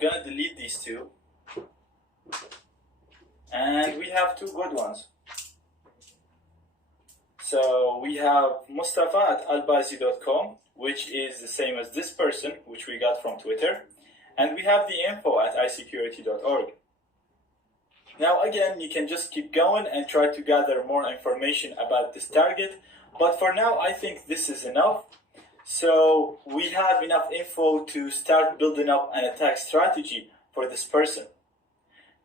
I'm gonna delete these two, and we have two good ones. So we have Mustafa at albazi.com, which is the same as this person, which we got from Twitter, and we have the info at isecurity.org. Now again, you can just keep going and try to gather more information about this target, but for now I think this is enough. So we have enough info to start building up an attack strategy for this person.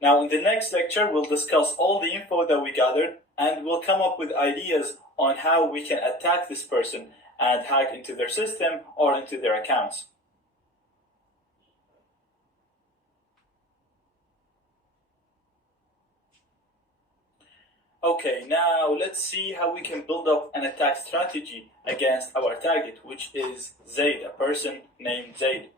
Now in the next lecture, we'll discuss all the info that we gathered, and we'll come up with ideas on how we can attack this person and hack into their system or into their accounts. Okay, now let's see how we can build up an attack strategy against our target, which is Zaid, a person named Zaid.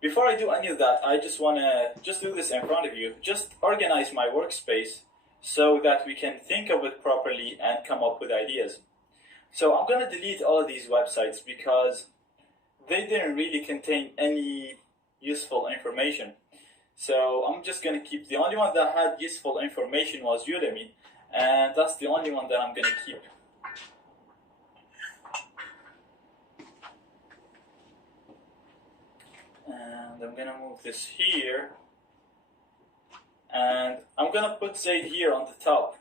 Before I do any of that, I just want to do this in front of you. Just organize my workspace so that we can think of it properly and come up with ideas. So I'm going to delete all of these websites because they didn't really contain any useful information. So I'm just going to keep, the only one that had useful information was Udemy, and that's the only one that I'm going to keep. And I'm going to move this here, and I'm going to put Zaid here on the top,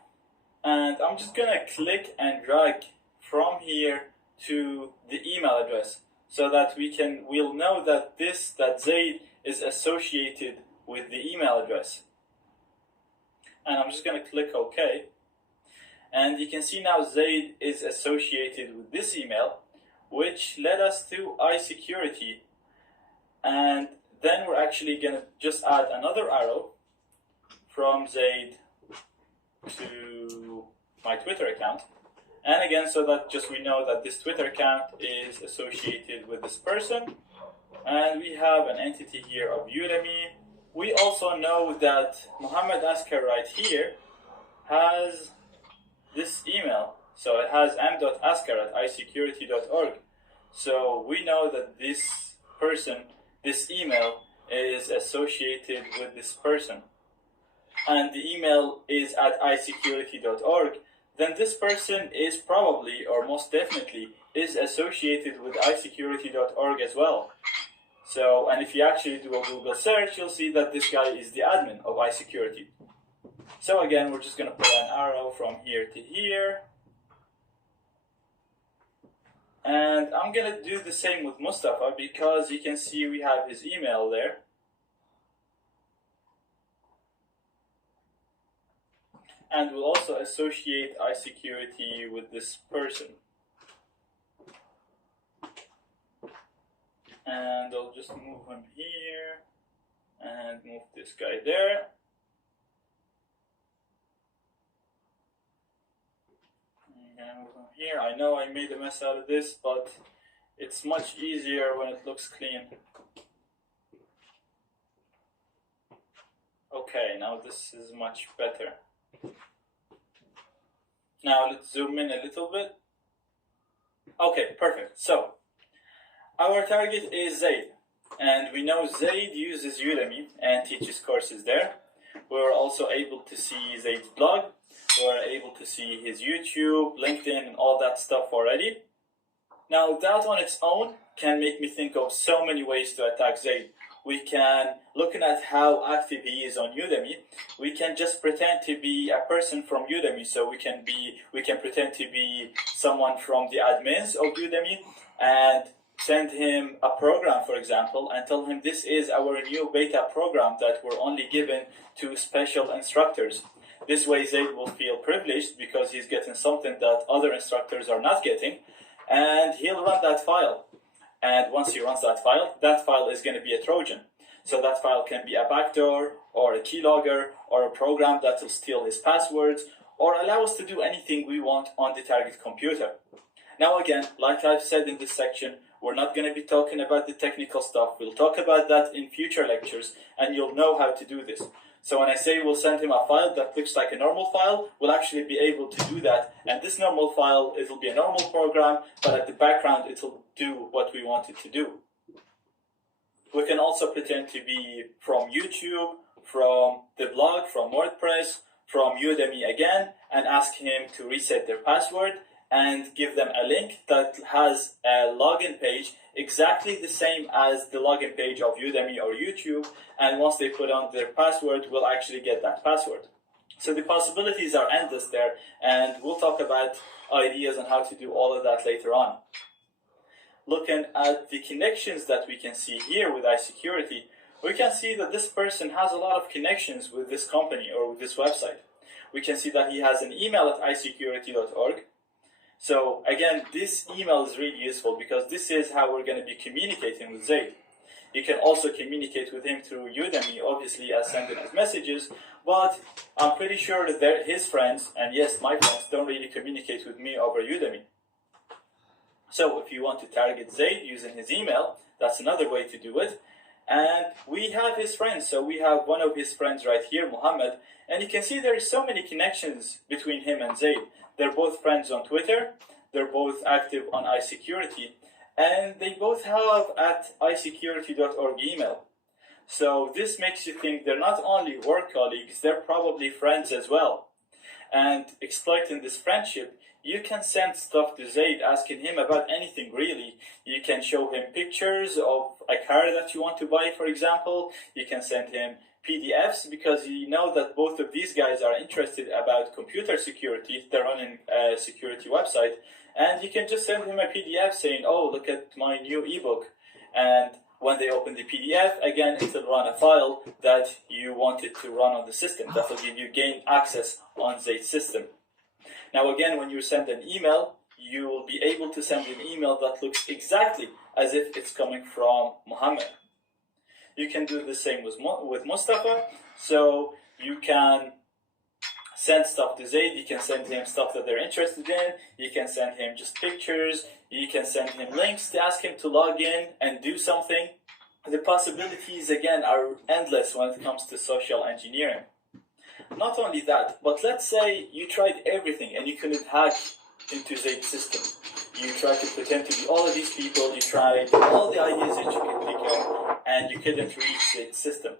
and I'm just going to click and drag from here to the email address so that we'll know that Zaid is associated with the email address. And I'm just going to click OK, and you can see now Zaid is associated with this email, which led us to iSecurity. And then we're actually going to just add another arrow from Zaid to my Twitter account. And again, so that just we know that this Twitter account is associated with this person. And we have an entity here of Udemy. We also know that Muhammad Askar right here has this email. So it has m.askar@isecurity.org. So we know that this person, this email is associated with this person, and the email is at isecurity.org, then this person is probably, or most definitely, is associated with isecurity.org as well. So, and if you actually do a Google search, you'll see that this guy is the admin of iSecurity. So again, we're just going to put an arrow from here to here. And I'm going to do the same with Mustafa because you can see we have his email there. And we'll also associate iSecurity with this person. And I'll just move him here and move this guy there. Here, I know I made a mess out of this, but it's much easier when it looks clean. Okay, now this is much better. Now let's zoom in a little bit. Okay, perfect. So, our target is Zaid, and we know Zaid uses Udemy and teaches courses there. We're also able to see Zaid's blog. We're able to see his YouTube, LinkedIn, and all that stuff already. Now, that on its own can make me think of so many ways to attack Zaid. We can, looking at how active he is on Udemy, we can just pretend to be a person from Udemy. So we can pretend to be someone from the admins of Udemy and send him a program, for example, and tell him this is our new beta program that we're only given to special instructors. This way Zaid will feel privileged because he's getting something that other instructors are not getting, and he'll run that file. And once he runs that file is going to be a Trojan. So that file can be a backdoor, or a keylogger, or a program that will steal his passwords, or allow us to do anything we want on the target computer. Now again, like I've said in this section, we're not going to be talking about the technical stuff. We'll talk about that in future lectures, and you'll know how to do this. So when I say we'll send him a file that looks like a normal file, we'll actually be able to do that. And this normal file, it'll be a normal program, but at the background, it'll do what we want it to do. We can also pretend to be from YouTube, from the blog, from WordPress, from Udemy again, and ask him to reset their password and give them a link that has a login page exactly the same as the login page of Udemy or YouTube, and once they put on their password, we'll actually get that password. So the possibilities are endless there, and we'll talk about ideas on how to do all of that later on. Looking at the connections that we can see here with iSecurity, we can see that this person has a lot of connections with this company or with this website. We can see that he has an email at isecurity.org. So again, this email is really useful because this is how we're going to be communicating with Zaid. You can also communicate with him through Udemy, obviously, as sending us messages, but I'm pretty sure that his friends, and yes, my friends, don't really communicate with me over Udemy. So if you want to target Zaid using his email, that's another way to do it. And we have his friends. So we have one of his friends right here, Muhammad, and you can see there is so many connections between him and Zaid. They're both friends on Twitter, they're both active on iSecurity, and they both have at isecurity.org email. So this makes you think they're not only work colleagues, they're probably friends as well. And exploiting this friendship, you can send stuff to Zaid asking him about anything really. You can show him pictures of a car that you want to buy, for example. You can send him PDFs because you know that both of these guys are interested about computer security. They're running a security website. And you can just send him a PDF saying, oh, look at my new ebook. And when they open the PDF, again, it will run a file that you want it to run on the system. That will give you gain access on Zaid's system. Now again, when you send an email, you will be able to send an email that looks exactly as if it's coming from Muhammad. You can do the same with Mustafa. So you can send stuff to Zaid, you can send him stuff that they're interested in, you can send him just pictures, you can send him links to ask him to log in and do something. The possibilities, again, are endless when it comes to social engineering. Not only that, but let's say you tried everything and you couldn't hack into Zaid's system. You tried to pretend to be all of these people, you tried all the ideas that you could think of, and you couldn't reach Zaid's system.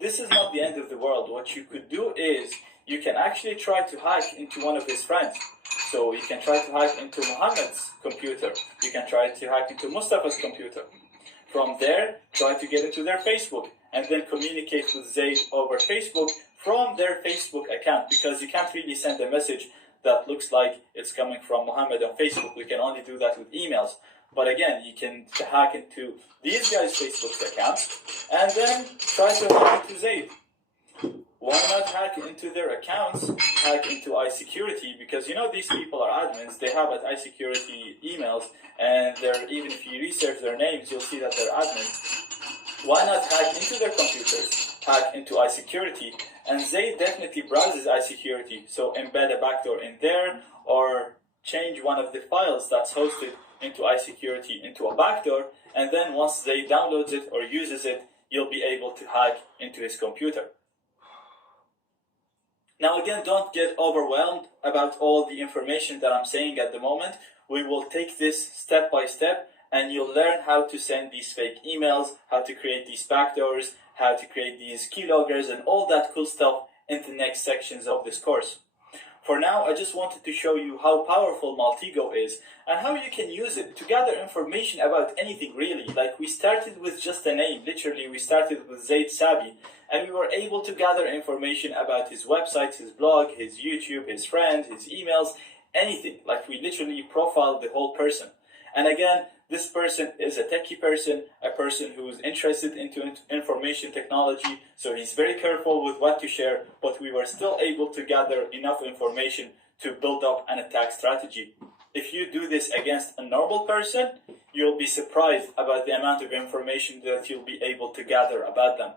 This is not the end of the world. What you could do is, you can actually try to hack into one of his friends. So you can try to hack into Muhammad's computer. You can try to hack into Mustafa's computer. From there, try to get into their Facebook and then communicate with Zaid over Facebook from their Facebook account, because you can't really send a message that looks like it's coming from Muhammad on Facebook. We can only do that with emails. But again, you can hack into these guys' Facebook accounts and then try to hack into Zaid. Why not hack into their accounts, hack into iSecurity, because you know these people are admins, they have at iSecurity emails, and even if you research their names, you'll see that they're admins. Why not hack into their computers, hack into iSecurity, and Zaid definitely browses iSecurity, so embed a backdoor in there, or change one of the files that's hosted into iSecurity into a backdoor, and then once Zaid downloads it or uses it, you'll be able to hack into his computer. Now again, don't get overwhelmed about all the information that I'm saying at the moment. We will take this step by step and you'll learn how to send these fake emails, how to create these backdoors, how to create these keyloggers and all that cool stuff in the next sections of this course. For now, I just wanted to show you how powerful Maltego is and how you can use it to gather information about anything really. Like we started with just a name, literally we started with Zaid Sabi, and we were able to gather information about his website, his blog, his YouTube, his friends, his emails, anything. Like we literally profiled the whole person. And again, this person is a techie person, a person who's interested into information technology, so he's very careful with what to share, but we were still able to gather enough information to build up an attack strategy. If you do this against a normal person, you'll be surprised about the amount of information that you'll be able to gather about them.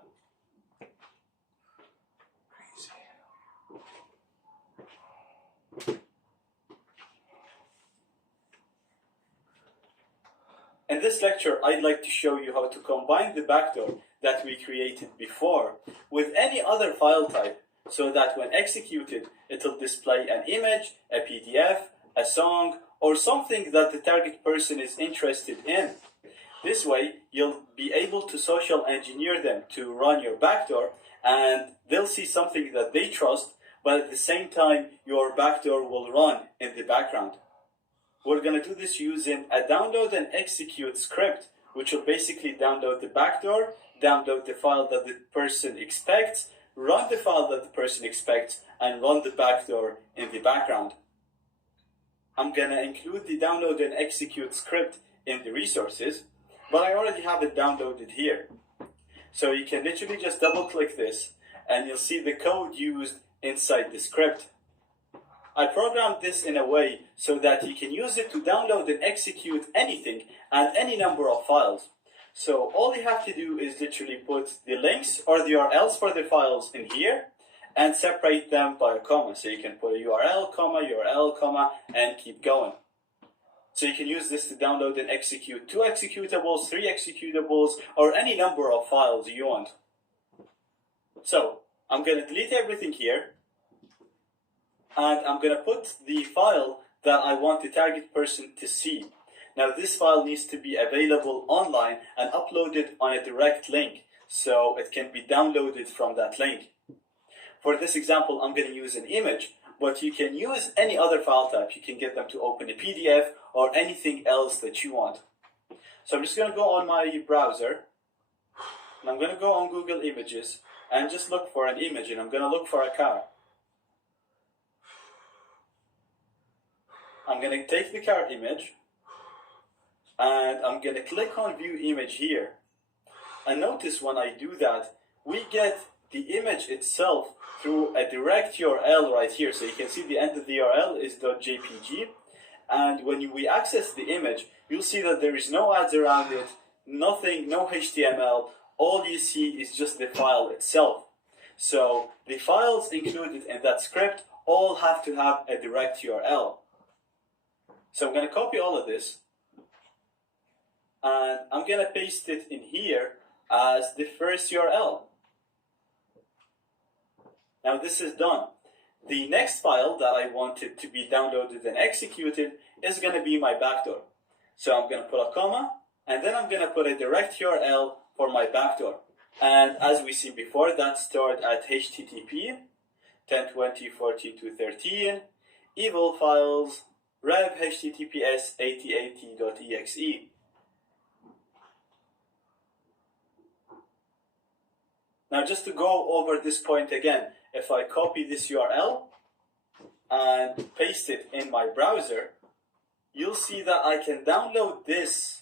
In this lecture, I'd like to show you how to combine the backdoor that we created before with any other file type so that when executed, it'll display an image, a PDF, a song, or something that the target person is interested in. This way, you'll be able to social engineer them to run your backdoor, and they'll see something that they trust, but at the same time, your backdoor will run in the background. We're going to do this using a download and execute script, which will basically download the backdoor, download the file that the person expects, run the file that the person expects, and run the backdoor in the background. I'm going to include the download and execute script in the resources, but I already have it downloaded here. So you can literally just double click this and you'll see the code used inside the script. I programmed this in a way so that you can use it to download and execute anything and any number of files. So all you have to do is literally put the links or the URLs for the files in here and separate them by a comma. So you can put a URL, comma, and keep going. So you can use this to download and execute 2 executables, 3 executables, or any number of files you want. So I'm going to delete everything here, and I'm going to put the file that I want the target person to see. Now this file needs to be available online and uploaded on a direct link, so it can be downloaded from that link. For this example, I'm going to use an image, but you can use any other file type. You can get them to open a PDF or anything else that you want. So I'm just going to go on my browser, and I'm going to go on Google Images and just look for an image, and I'm going to look for a car. I'm going to take the car image, and I'm going to click on View Image here. And notice when I do that, we get the image itself through a direct URL right here. So you can see the end of the URL is .jpg. And when we access the image, you'll see that there is no ads around it, nothing, no HTML. All you see is just the file itself. So the files included in that script all have to have a direct URL. So I'm going to copy all of this, and I'm going to paste it in here as the first URL. Now this is done. The next file that I wanted to be downloaded and executed is going to be my backdoor. So I'm going to put a comma, and then I'm going to put a direct URL for my backdoor. And as we see before, that's stored at http 1020.14.2.13 evil files rev https 8080.exe. Now just to go over this point again, if I copy this URL and paste it in my browser, you'll see that I can download this.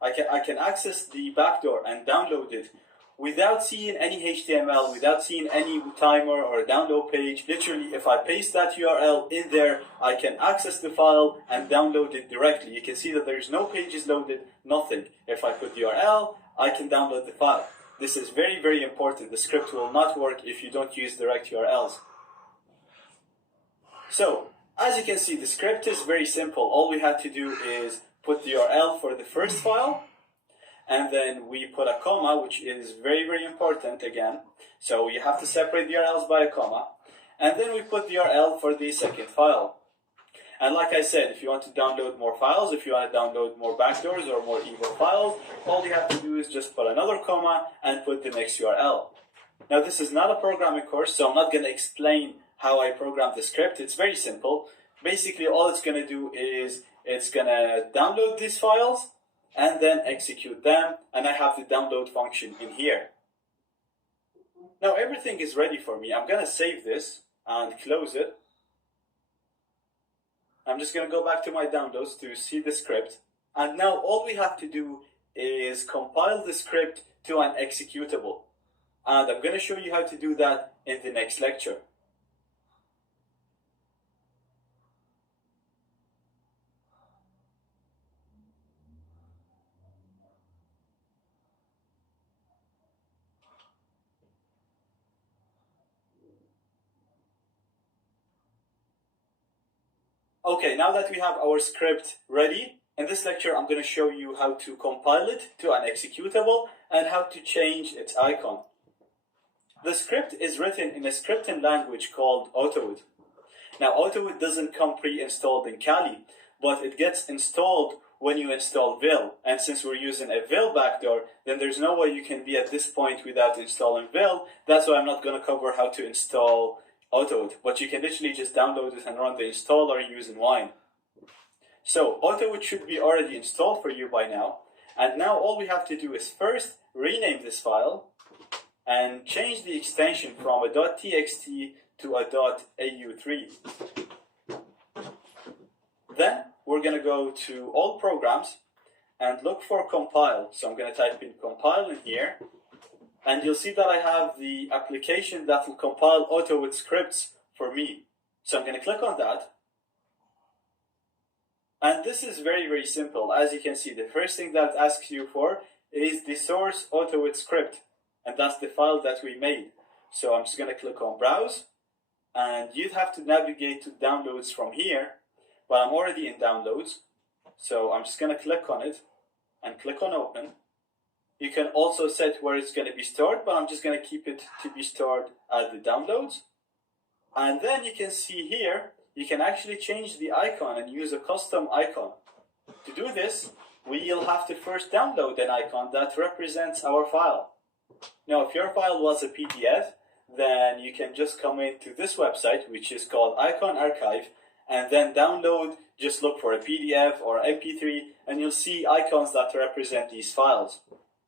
I can access the backdoor and download it without seeing any HTML, without seeing any timer or a download page. Literally, if I paste that URL in there, I can access the file and download it directly. You can see that there's no pages loaded, nothing. If I put the URL, I can download the file. This is very, very important. The script will not work if you don't use direct URLs. So, as you can see, the script is very simple. All we have to do is put the URL for the first file, and then we put a comma, which is very, very important again. So you have to separate the URLs by a comma, and then we put the URL for the second file. And like I said, if you want to download more files, if you want to download more backdoors or more evil files, all you have to do is just put another comma and put the next URL. Now this is not a programming course, so I'm not going to explain how I program the script. It's very simple. Basically, all it's going to do is it's going to download these files and then execute them, and I have the download function in here. Now everything is ready for me. I'm going to save this and close it. I'm just going to go back to my downloads to see the script. And now all we have to do is compile the script to an executable. And I'm going to show you how to do that in the next lecture. Okay, now that we have our script ready, in this lecture I'm going to show you how to compile it to an executable and how to change its icon. The script is written in a scripting language called Autowood. Now Autowood doesn't come pre-installed in Kali, but it gets installed when you install vil. And since we're using a vil backdoor, then there's no way you can be at this point without installing vil. That's why I'm not going to cover how to install AutoIt, but you can literally just download it and run the installer using Wine. So AutoIt should be already installed for you by now. And now all we have to do is first rename this file and change the extension from a .txt to a .au3. Then we're going to go to all programs and look for compile. So I'm going to type in compile in here. And you'll see that I have the application that will compile AutoIt scripts for me. So I'm going to click on that. And this is very, very simple. As you can see, the first thing that it asks you for is the source AutoIt script. And that's the file that we made. So I'm just going to click on Browse. And you'd have to navigate to Downloads from here. But I'm already in Downloads. So I'm just going to click on it and click on Open. You can also set where it's going to be stored, but I'm just going to keep it to be stored at the Downloads. And then you can see here, you can actually change the icon and use a custom icon. To do this, we'll have to first download an icon that represents our file. Now, if your file was a PDF, then you can just come into this website, which is called Icon Archive, and then download, just look for a PDF or MP3, and you'll see icons that represent these files.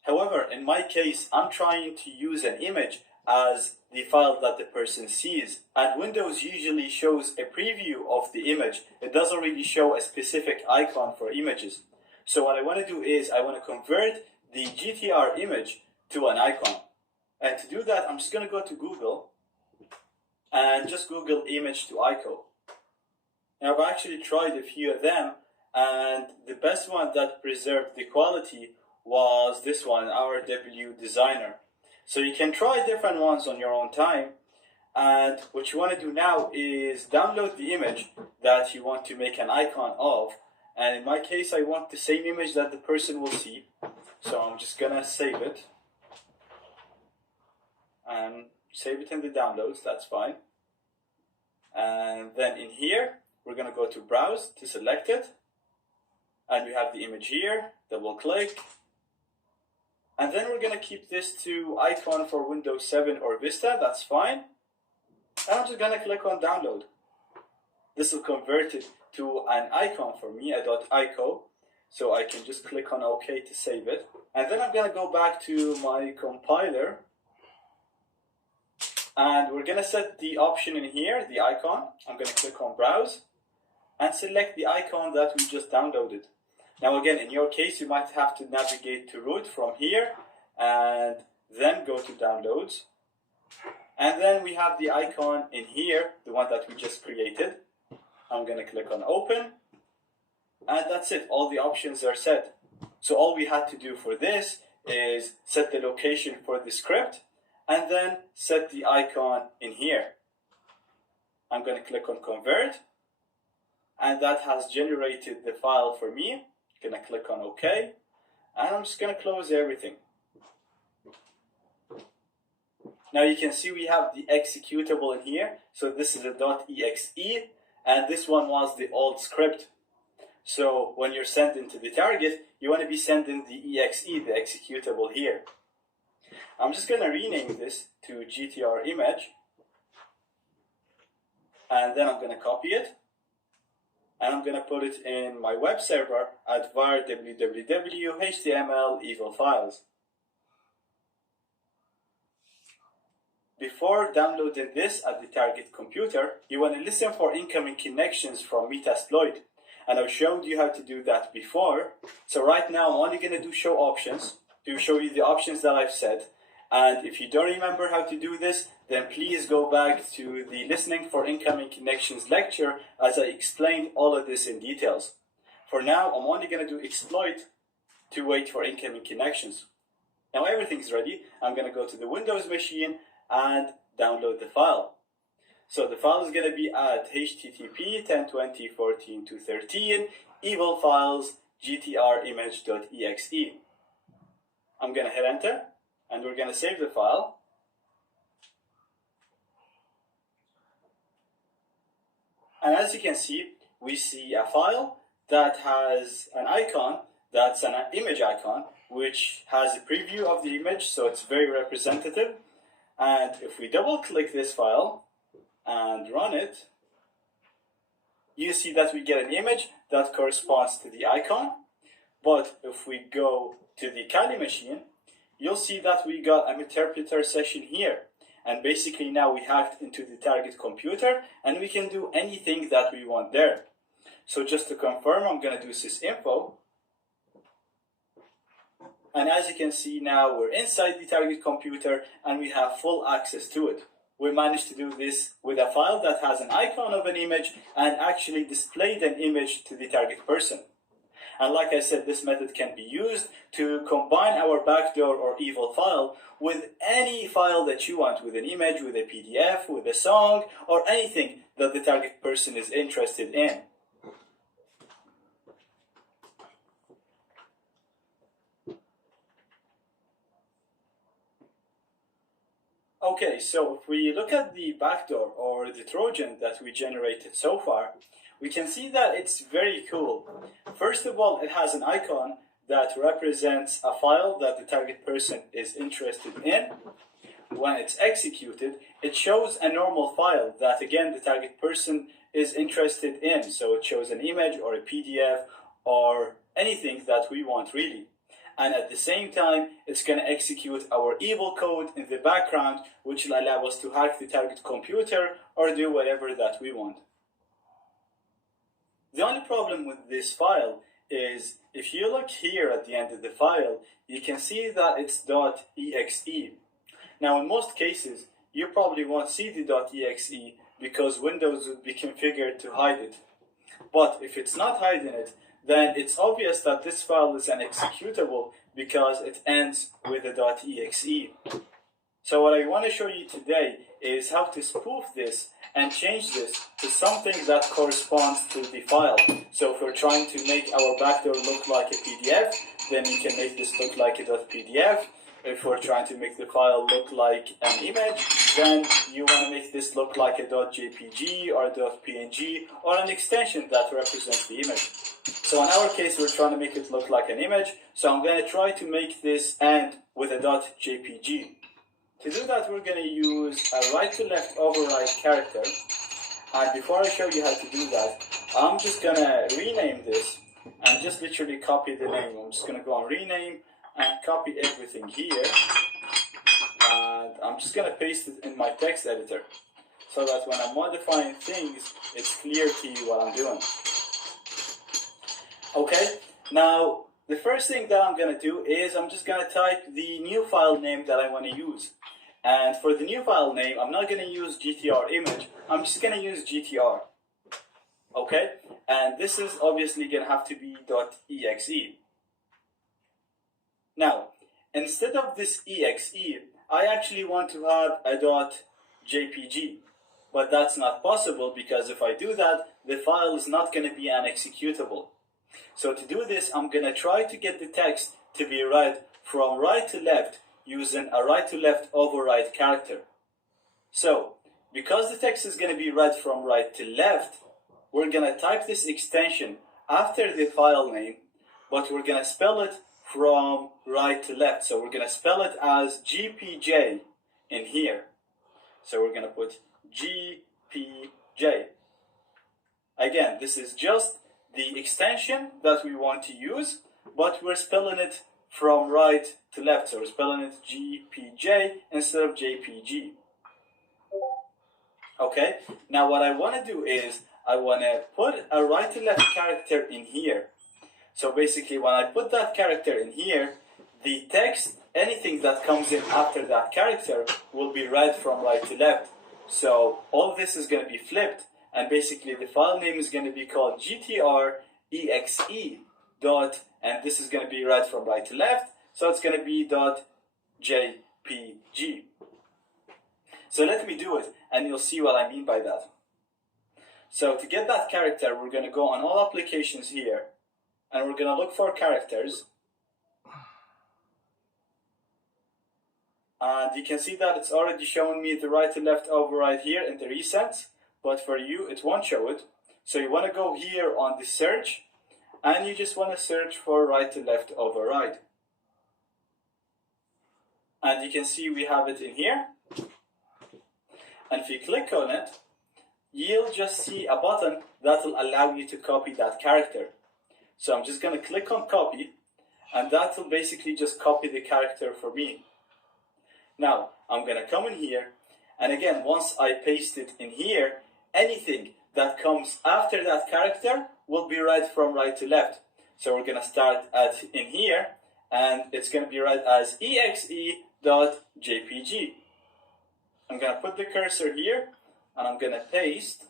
However, in my case, I'm trying to use an image as the file that the person sees. And Windows usually shows a preview of the image. It doesn't really show a specific icon for images. So what I want to do is I want to convert the GTR image to an icon. And to do that, I'm just going to go to Google and just Google image to icon. Now, I've actually tried a few of them, and the best one that preserved the quality was this one, our W Designer. So you can try different ones on your own time, and what you want to do now is download the image that you want to make an icon of. And in my case, I want the same image that the person will see, so I'm just gonna save it and save it in the downloads. That's fine. And then in here, we're gonna go to Browse to select it, and we have the image here. Double click. And then we're going to keep this to icon for Windows 7 or Vista. That's fine. And I'm just going to click on download. This will convert it to an icon for me, a .ico. So I can just click on OK to save it. And then I'm going to go back to my compiler. And we're going to set the option in here, the icon. I'm going to click on Browse and select the icon that we just downloaded. Now again, in your case, you might have to navigate to root from here and then go to Downloads. And then we have the icon in here, the one that we just created. I'm going to click on Open. And that's it. All the options are set. So all we had to do for this is set the location for the script and then set the icon in here. I'm going to click on Convert. And that has generated the file for me. Going to click on OK, and I'm just going to close everything. Now you can see we have the executable in here. So this is a .exe, and this one was the old script. So when you're sending to the target, you want to be sending the exe, the executable here. I'm just going to rename this to GTR image, and then I'm going to copy it. And I'm going to put it in my web server at var www html evil files. Before downloading this at the target computer, you want to listen for incoming connections from Metasploit. And I've shown you how to do that before. So right now I'm only going to do show options to show you the options that I've set. And if you don't remember how to do this, then please go back to the Listening for Incoming Connections lecture as I explained all of this in details. For now, I'm only going to do exploit to wait for incoming connections. Now everything's ready. I'm going to go to the Windows machine and download the file. So the file is going to be at http 1020.14.213 evil files gtr image.exe. I'm going to hit enter and we're going to save the file. And as you can see, we see a file that has an icon, that's an image icon, which has a preview of the image, so it's very representative. And if we double click this file and run it, you see that we get an image that corresponds to the icon. But if we go to the Kali machine, you'll see that we got an interpreter session here. And basically now we hacked into the target computer and we can do anything that we want there. So just to confirm, I'm going to do sysinfo. And as you can see now, we're inside the target computer and we have full access to it. We managed to do this with a file that has an icon of an image and actually displayed an image to the target person. And like I said, this method can be used to combine our backdoor or evil file with any file that you want, with an image, with a PDF, with a song, or anything that the target person is interested in. Okay, so if we look at the backdoor or the Trojan that we generated so far, we can see that it's very cool. First of all, it has an icon that represents a file that the target person is interested in. When it's executed, it shows a normal file that, again, the target person is interested in. So it shows an image or a PDF or anything that we want, really. And at the same time, it's going to execute our evil code in the background, which will allow us to hack the target computer or do whatever that we want. The only problem with this file is if you look here at the end of the file, you can see that it's .exe. Now, in most cases, you probably won't see the .exe because Windows would be configured to hide it. But if it's not hiding it, then it's obvious that this file is an executable because it ends with a .exe. So what I want to show you today is how to spoof this and change this to something that corresponds to the file. So if we're trying to make our backdoor look like a PDF, then you can make this look like a .pdf. If we're trying to make the file look like an image, then you want to make this look like a .jpg or a .png or an extension that represents the image. So in our case, we're trying to make it look like an image, so I'm going to try to make this end with a .jpg. To do that, we're going to use a right to left override character. And before I show you how to do that, I'm just going to rename this and just literally copy the name. I'm just going to go on rename and copy everything here. And I'm just going to paste it in my text editor so that when I'm modifying things, it's clear to you what I'm doing. Okay, now the first thing that I'm going to do is I'm just going to type the new file name that I want to use. And for the new file name, I'm not going to use GTR image, I'm just going to use GTR. Okay, and this is obviously going to have to be .exe. Now, instead of this exe, I actually want to have a .jpg. But that's not possible because if I do that, the file is not going to be an executable. So to do this, I'm going to try to get the text to be read from right to left using a right to left override character. So, because the text is going to be read from right to left, we're going to type this extension after the file name, but we're going to spell it from right to left. So we're going to spell it as GPJ in here. So we're going to put GPJ. Again, this is just the extension that we want to use, but we're spelling it from right to left. So we're spelling it GPJ instead of JPG. Okay, now what I want to do is I want to put a right to left character in here. So basically when I put that character in here, the text, anything that comes in after that character will be read from right to left. So all this is going to be flipped, and basically the file name is going to be called GTR.exe dot, and this is going to be read from right to left, so it's going to be .jpg. So let me do it, and you'll see what I mean by that. So to get that character, we're going to go on all applications here, and we're going to look for characters. And you can see that it's already showing me the right to left override here in the recents, but for you it won't show it. So you want to go here on the search, and you just want to search for right to left override. And you can see we have it in here. And if you click on it, you'll just see a button that will allow you to copy that character. So I'm just going to click on copy, and that will basically just copy the character for me. Now I'm going to come in here, and again, once I paste it in here, anything that comes after that character will be read from right to left. So we're going to start in here, and it's going to be read as exe.jpg. I'm going to put the cursor here, and I'm going to paste.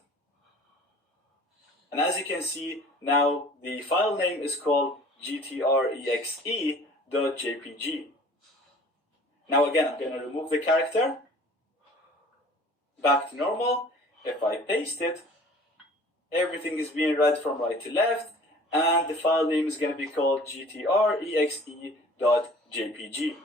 And as you can see, now the file name is called gtrexe.jpg. Now again, I'm going to remove the character, back to normal. If I paste it, everything is being read from right to left, and the file name is going to be called gtrexe.jpg.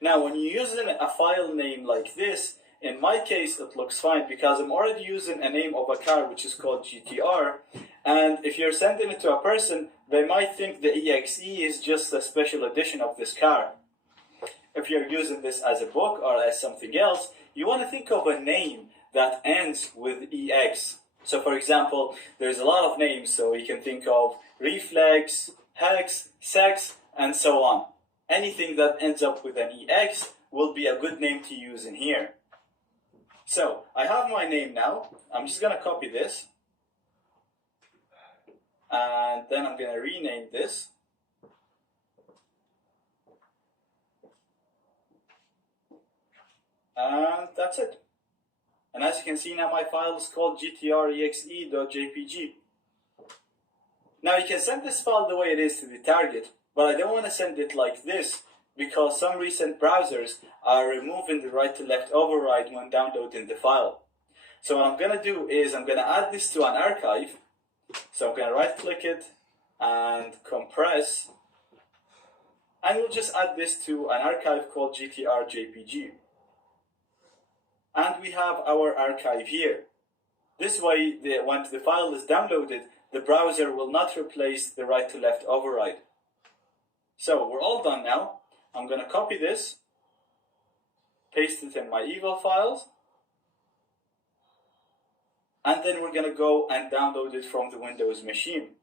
Now, when you're using a file name like this, in my case, it looks fine because I'm already using a name of a car which is called GTR. And if you're sending it to a person, they might think the EXE is just a special edition of this car. If you're using this as a book or as something else, you want to think of a name that ends with EX. So for example, there's a lot of names, so you can think of reflex, hex, sex, and so on. Anything that ends up with an EX will be a good name to use in here. So I have my name now. I'm just going to copy this. And then I'm going to rename this. And that's it. And as you can see now, my file is called gtrexe.jpg. Now you can send this file the way it is to the target, but I don't want to send it like this because some recent browsers are removing the right to left override when downloading the file. So what I'm going to do is I'm going to add this to an archive. So I'm going to right click it and compress, and we'll just add this to an archive called gtr.jpg. And we have our archive here. This way, once the file is downloaded, the browser will not replace the right to left override. So we're all done now. I'm going to copy this, paste it in my eval files, and then we're going to go and download it from the Windows machine.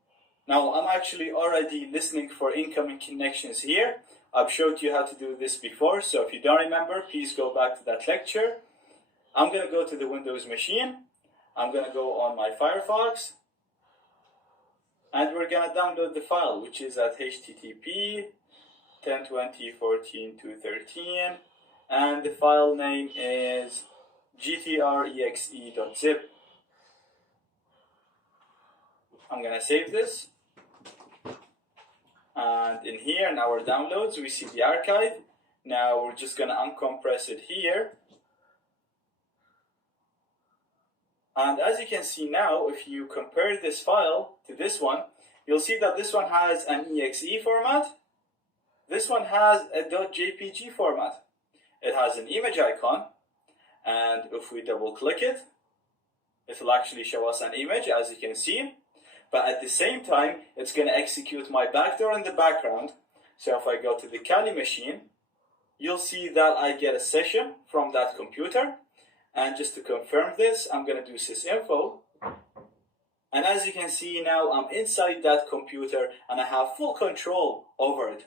Now I'm actually already listening for incoming connections here. I've showed you how to do this before, so if you don't remember, please go back to that lecture. I'm going to go to the Windows machine. I'm going to go on my Firefox, and we're going to download the file, which is at http 1020.14.213, and the file name is gtrexe.zip. I'm going to save this, and in here in our downloads we see the archive. Now we're just going to uncompress it here, and as you can see now, if you compare this file to this one, you'll see that this one has an exe format. This one has a .jpg format. It has an image icon, and if we double click it, it will actually show us an image, as you can see. But at the same time, it's going to execute my backdoor in the background. So if I go to the Kali machine, you'll see that I get a session from that computer. And just to confirm this, I'm going to do sysinfo. And as you can see now, I'm inside that computer and I have full control over it.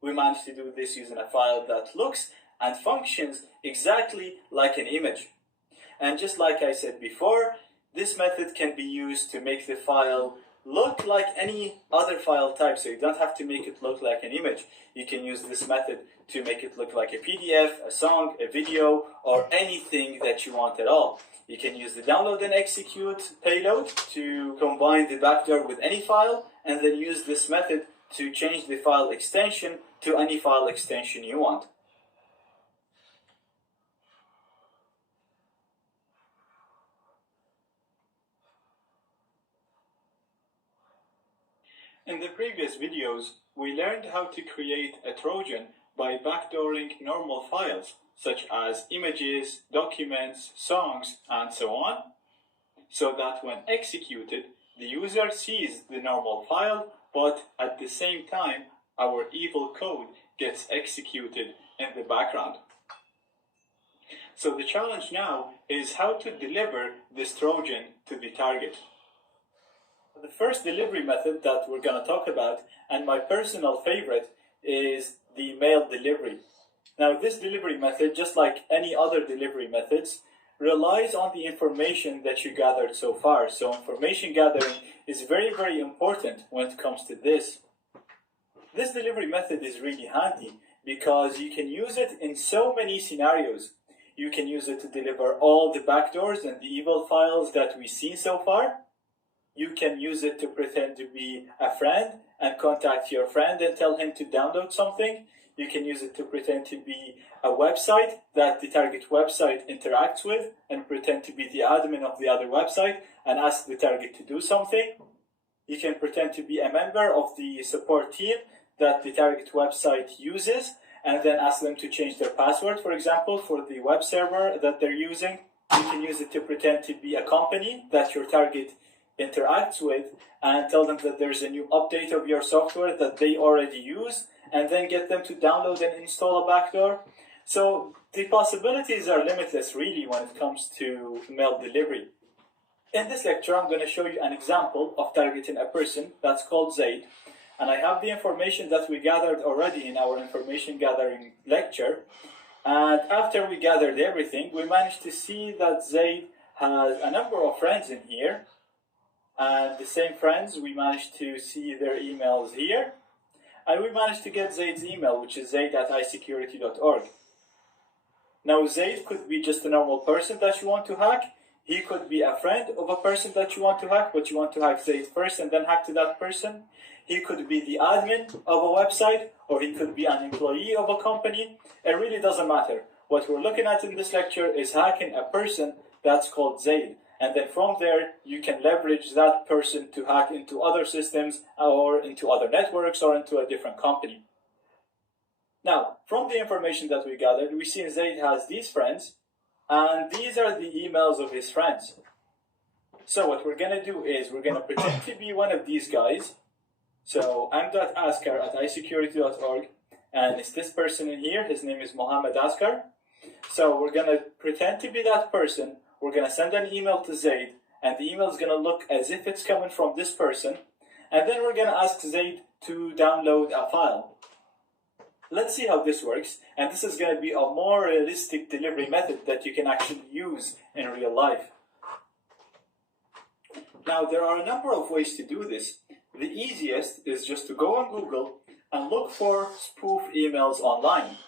We managed to do this using a file that looks and functions exactly like an image. And just like I said before, this method can be used to make the file look like any other file type, so you don't have to make it look like an image. You can use this method to make it look like a PDF, a song, a video, or anything that you want at all. You can use the download and execute payload to combine the backdoor with any file, and then use this method to change the file extension to any file extension you want. In the previous videos, we learned how to create a Trojan by backdooring normal files, such as images, documents, songs, and so on, so that when executed, the user sees the normal file, but at the same time, our evil code gets executed in the background. So the challenge now is how to deliver this Trojan to the target. The first delivery method that we're going to talk about, and my personal favorite, is the mail delivery. Now, this delivery method, just like any other delivery methods, relies on the information that you gathered so far. So information gathering is very, very important when it comes to this. This delivery method is really handy because you can use it in so many scenarios. You can use it to deliver all the backdoors and the evil files that we've seen so far. You can use it to pretend to be a friend and contact your friend and tell him to download something. You can use it to pretend to be a website that the target website interacts with and pretend to be the admin of the other website and ask the target to do something. You can pretend to be a member of the support team that the target website uses and then ask them to change their password, for example, for the web server that they're using. You can use it to pretend to be a company that your target interacts with and tell them that there's a new update of your software that they already use, and then get them to download and install a backdoor. So the possibilities are limitless, really, when it comes to mail delivery. In this lecture, I'm going to show you an example of targeting a person that's called Zaid, and I have the information that we gathered already in our information gathering lecture. And after we gathered everything, we managed to see that Zaid has a number of friends in here. And the same friends, we managed to see their emails here. And we managed to get Zaid's email, which is zaid@isecurity.org. Now, Zaid could be just a normal person that you want to hack. He could be a friend of a person that you want to hack, but you want to hack Zaid first and then hack to that person. He could be the admin of a website, or he could be an employee of a company. It really doesn't matter. What we're looking at in this lecture is hacking a person that's called Zaid. And then from there, you can leverage that person to hack into other systems or into other networks or into a different company. Now, from the information that we gathered, we see Zaid has these friends, and these are the emails of his friends. So what we're going to do is we're going to pretend to be one of these guys. So I'm.askar@isecurity.org, and it's this person in here. His name is Mohammed Askar. So we're going to pretend to be that person. We're going to send an email to Zaid, and the email is going to look as if it's coming from this person. And then we're going to ask Zaid to download a file. Let's see how this works. And this is going to be a more realistic delivery method that you can actually use in real life. Now, there are a number of ways to do this. The easiest is just to go on Google and look for spoof emails online.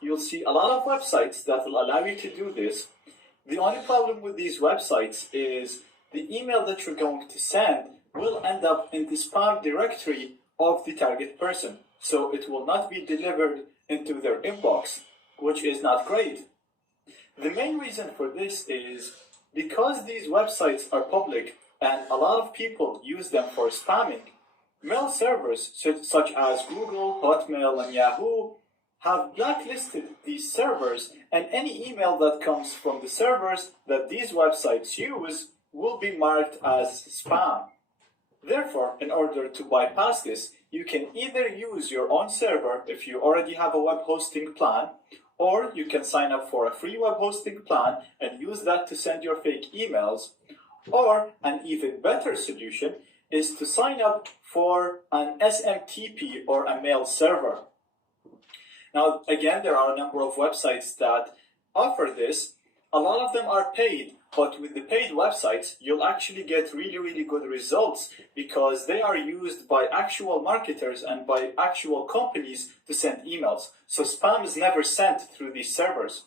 You'll see a lot of websites that will allow you to do this. The only problem with these websites is the email that you're going to send will end up in the spam directory of the target person. So it will not be delivered into their inbox, which is not great. The main reason for this is because these websites are public and a lot of people use them for spamming, mail servers such as Google, Hotmail, and Yahoo have blacklisted these servers, and any email that comes from the servers that these websites use will be marked as spam. Therefore, in order to bypass this, you can either use your own server if you already have a web hosting plan, or you can sign up for a free web hosting plan and use that to send your fake emails. Or an even better solution is to sign up for an SMTP or a mail server. Now, again, there are a number of websites that offer this. A lot of them are paid, but with the paid websites, you'll actually get really, really good results because they are used by actual marketers and by actual companies to send emails. So spam is never sent through these servers.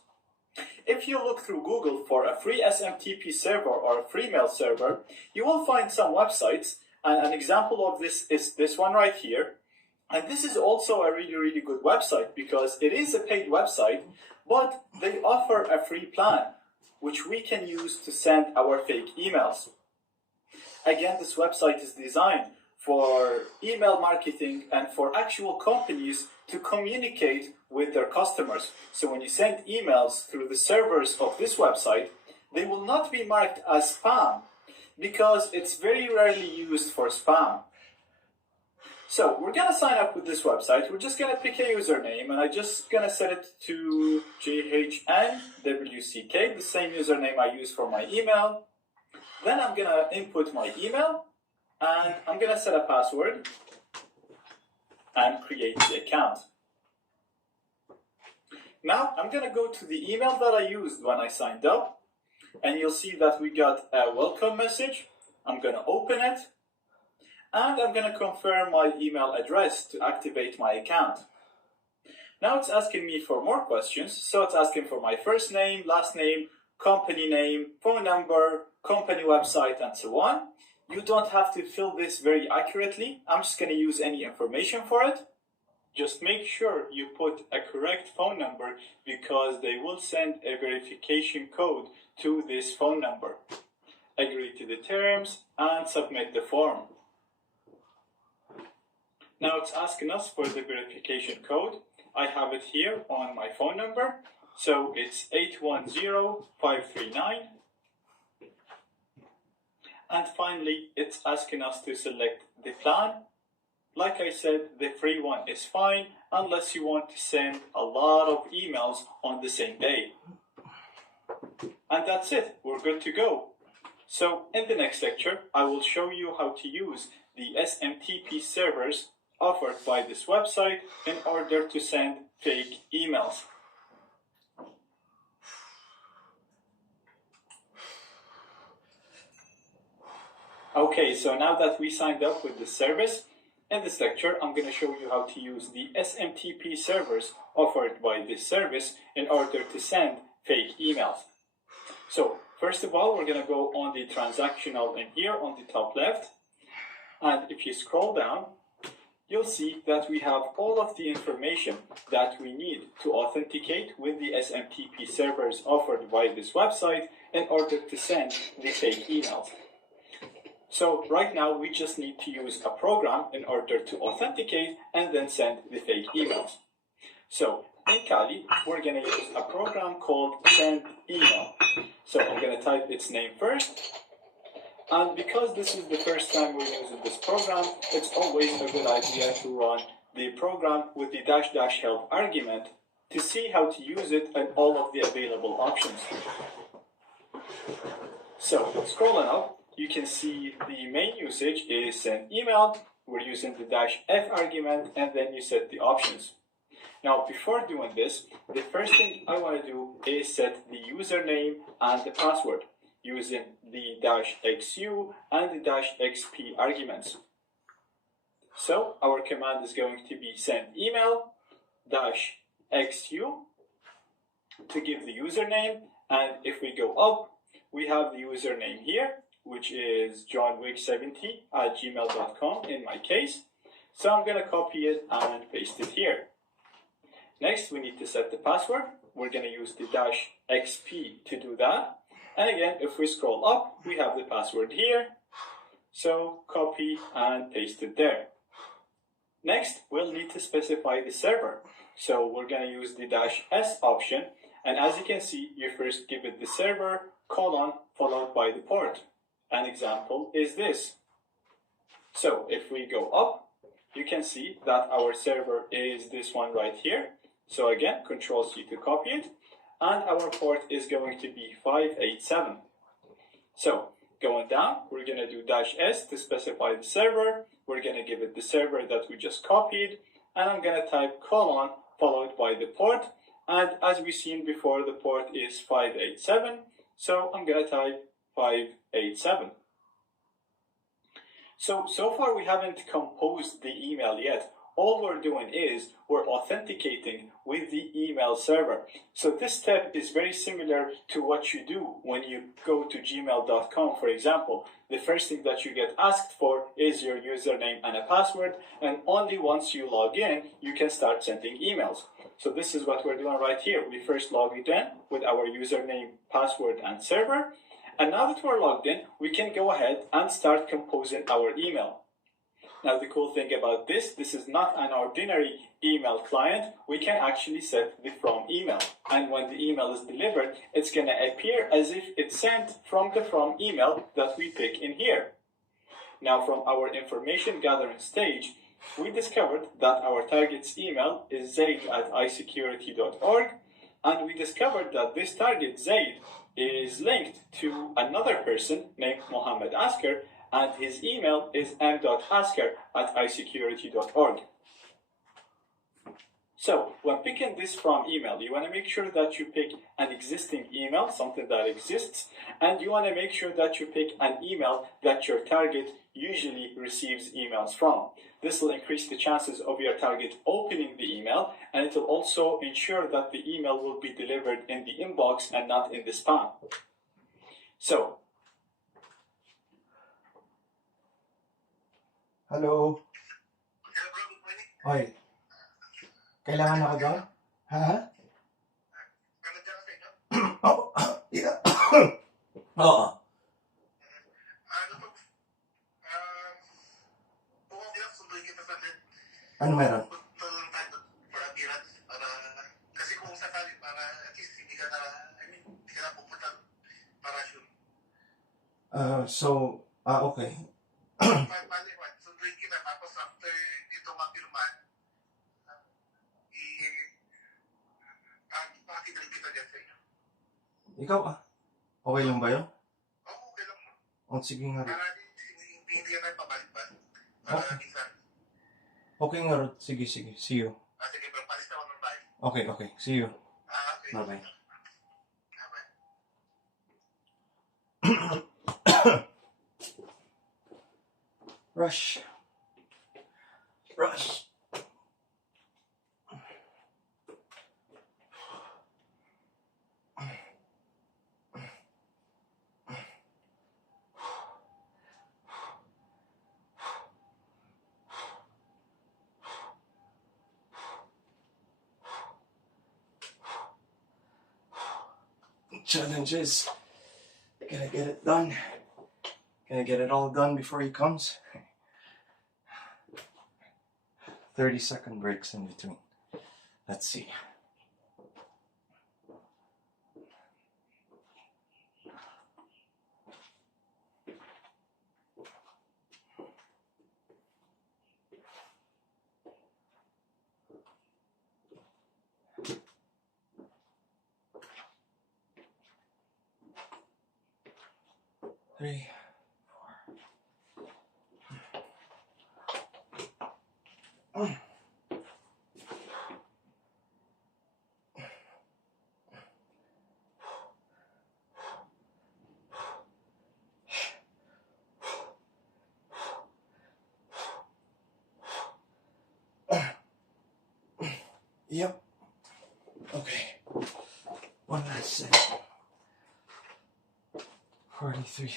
If you look through Google for a free SMTP server or a free mail server, you will find some websites, and an example of this is this one right here. And this is also a really, really good website because it is a paid website, but they offer a free plan, which we can use to send our fake emails. Again, this website is designed for email marketing and for actual companies to communicate with their customers. So when you send emails through the servers of this website, they will not be marked as spam. because it's very rarely used for spam. So we're gonna sign up with this website. We're just gonna pick a username, and I'm just gonna set it to JHNWCK, the same username I use for my email. Then I'm gonna input my email, and I'm gonna set a password and create the account. Now I'm gonna go to the email that I used when I signed up, and you'll see that we got a welcome message. I'm gonna open it, and I'm going to confirm my email address to activate my account. Now it's asking me for more questions, so it's asking for my first name, last name, company name, phone number, company website, and so on. You don't have to fill this very accurately. I'm just going to use any information for it. Just make sure you put a correct phone number because they will send a verification code to this phone number. Agree to the terms and submit the form. Now it's asking us for the verification code. I have it here on my phone number. So it's 810539. And finally, it's asking us to select the plan. Like I said, the free one is fine unless you want to send a lot of emails on the same day. And that's it, we're good to go. So in the next lecture, I will show you how to use the SMTP servers offered by this website in order to send fake emails. Okay, so now that we signed up with the service, in this lecture I'm going to show you how to use the SMTP servers offered by this service in order to send fake emails. So first of all, we're going to go on the transactional in here on the top left, and if you scroll down, you'll see that we have all of the information that we need to authenticate with the SMTP servers offered by this website in order to send the fake emails. So right now we just need to use a program in order to authenticate and then send the fake emails. So in Kali, we're going to use a program called send email. So I'm going to type its name first. And because this is the first time we're using this program, it's always a good idea to run the program with the -- help argument to see how to use it and all of the available options. So scrolling up, you can see the main usage is send email. We're using the -f argument, and then you set the options. Now before doing this, the first thing I want to do is set the username and the password using the -xu and the -xp arguments. So our command is going to be send email -xu to give the username, and if we go up, we have the username here, which is johnwick70@gmail.com in my case. So I'm going to copy it and paste it here. Next, we need to set the password. We're going to use the -xp to do that. And again, if we scroll up, we have the password here. So copy and paste it there. Next, we'll need to specify the server. So we're going to use the -s option. And as you can see, you first give it the server, followed by the port. An example is this. So if we go up, you can see that our server is this one right here. So again, Control-C to copy it. And our port is going to be 587. So going down, we're going to do -s to specify the server. We're going to give it the server that we just copied. And I'm going to type : followed by the port. And as we've seen before, the port is 587. So I'm going to type 587. So far we haven't composed the email yet. All we're doing is we're authenticating with the email server. So this step is very similar to what you do when you go to gmail.com, for example. The first thing that you get asked for is your username and a password, and only once you log in, you can start sending emails. So this is what we're doing right here. We first logged in with our username, password, and server. And now that we're logged in, we can go ahead and start composing our email. Now the cool thing about this is not an ordinary email client. We can actually set the from email. And when the email is delivered, it's going to appear as if it's sent from the from email that we pick in here. Now from our information gathering stage, we discovered that our target's email is zaid@isecurity.org, and we discovered that this target, Zaid, is linked to another person named Mohammed Asker, and his email is m.asker@isecurity.org. So when picking this from email, you want to make sure that you pick an existing email, something that exists, and you want to make sure that you pick an email that your target usually receives emails from. This will increase the chances of your target opening the email, and it will also ensure that the email will be delivered in the inbox and not in the spam. So, hello. Hoy. Kailangan ako doon? Ha? Oh, yeah. Oo. Ano meron? Kasi kung sakali para at least hindi ka na, hindi ka na pupunta para sure. Okay. Sunduin kita tapos after dito mapirman, pakidaling kita dyan sa inyo. Ikaw okay lang ba yun? Oo, okay lang mo. Oh, sige nga rin. Para hindi ka tayo pabalik-balik. Para minsan. Okay nga rin. Sige. See you. Sige, pero palis na ako ng bahay. Okay. See you. Okay. Bye-bye. Rush. Challenges. Gonna get it done. Gonna get it all done before he comes. 30-second breaks in between. Let's see. Three, four. Yep. Okay. One last set. 43.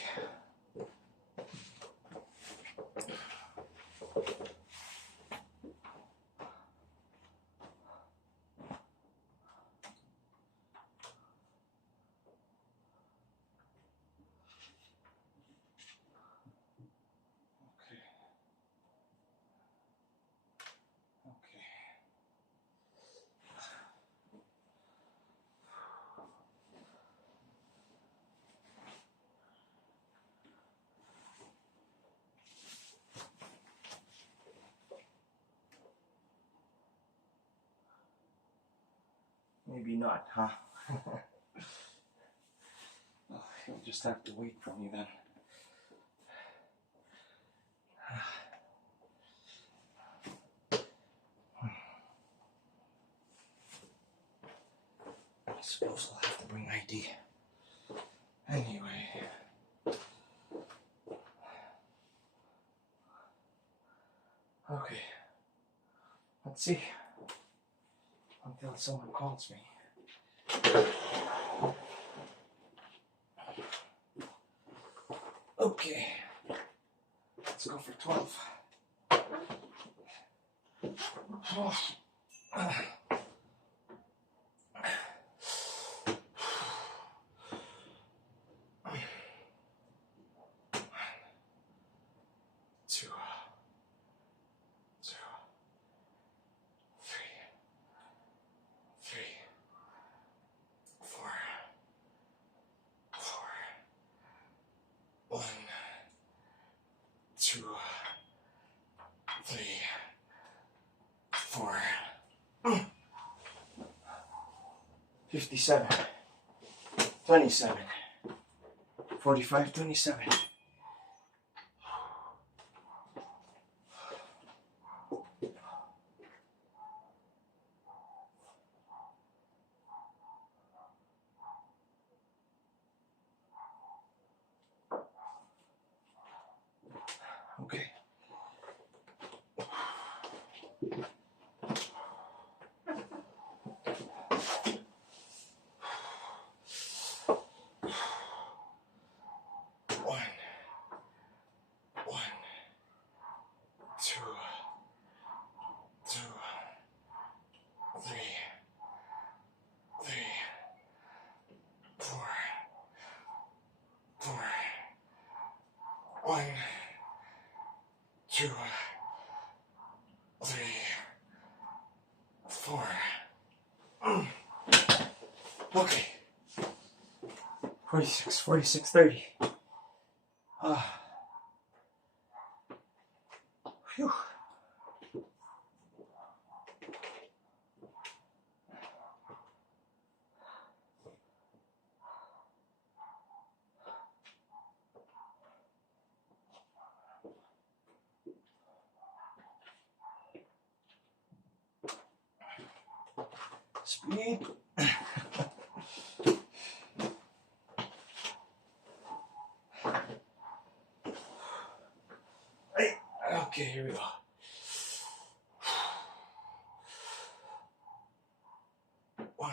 Maybe not, huh? Well, he'll just have to wait for me then. I suppose I'll have to bring ID. Anyway. Okay. Let's see. Until someone calls me. Okay. Let's go for 12. Two. 57, 27, 45, 27. Okay. One, two, three, four. One, two, three, four. Okay. 46, 46, 30. Phew. Speed. Hey. Okay, here we go. One,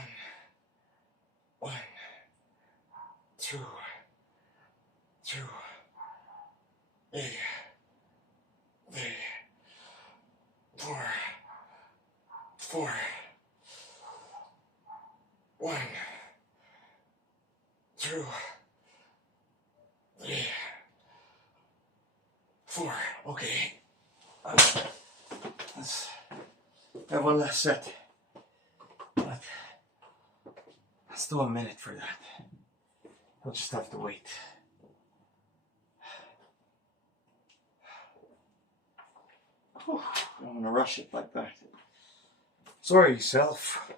two, three, four. One, two, three, four. Okay. Let's have one last set. But let's do a minute for that. We'll just have to wait. Whew, I don't want to rush it like that. Sorry, self.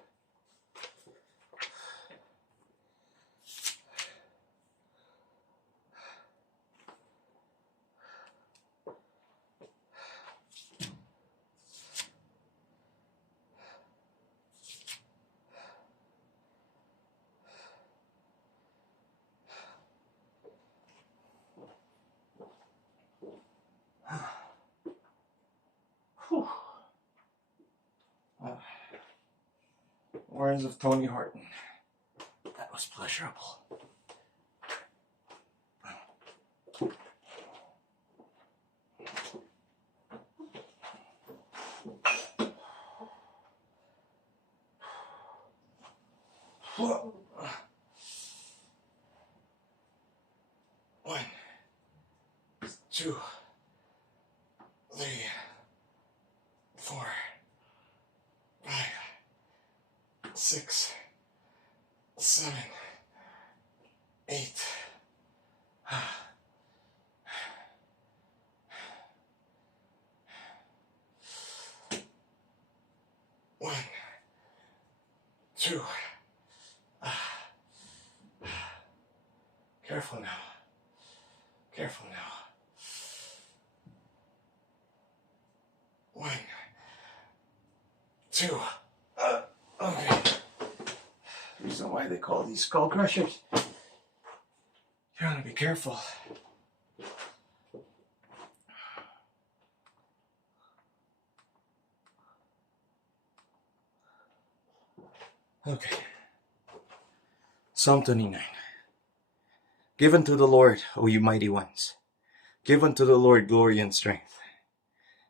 Whew. Words of Tony Horton. That was pleasurable. Whoa. One, two, three, four, five, 6, 7, 8. One, two. Careful now. Careful now. One, two. Okay. Reason why they call these skull crushers. You want to be careful. Okay. Psalm 29. Give unto the Lord, O you mighty ones. Give unto the Lord glory and strength.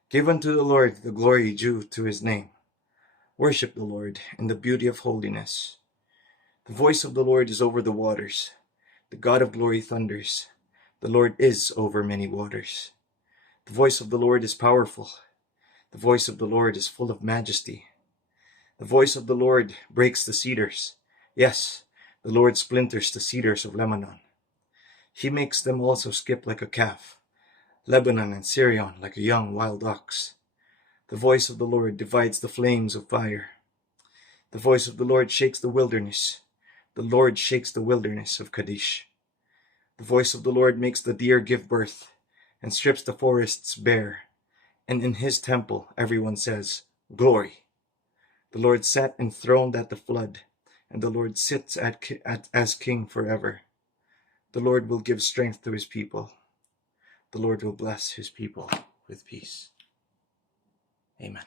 Give unto the Lord the glory due to his name. Worship the Lord in the beauty of holiness. The voice of the Lord is over the waters. The God of glory thunders. The Lord is over many waters. The voice of the Lord is powerful. The voice of the Lord is full of majesty. The voice of the Lord breaks the cedars. Yes, the Lord splinters the cedars of Lebanon. He makes them also skip like a calf, Lebanon and Syrian like a young wild ox. The voice of the Lord divides the flames of fire. The voice of the Lord shakes the wilderness. The Lord shakes the wilderness of Kadesh. The voice of the Lord makes the deer give birth and strips the forests bare. And in his temple everyone says, Glory. The Lord sat enthroned at the flood, and the Lord sits as king forever. The Lord will give strength to his people. The Lord will bless his people with peace. Amen.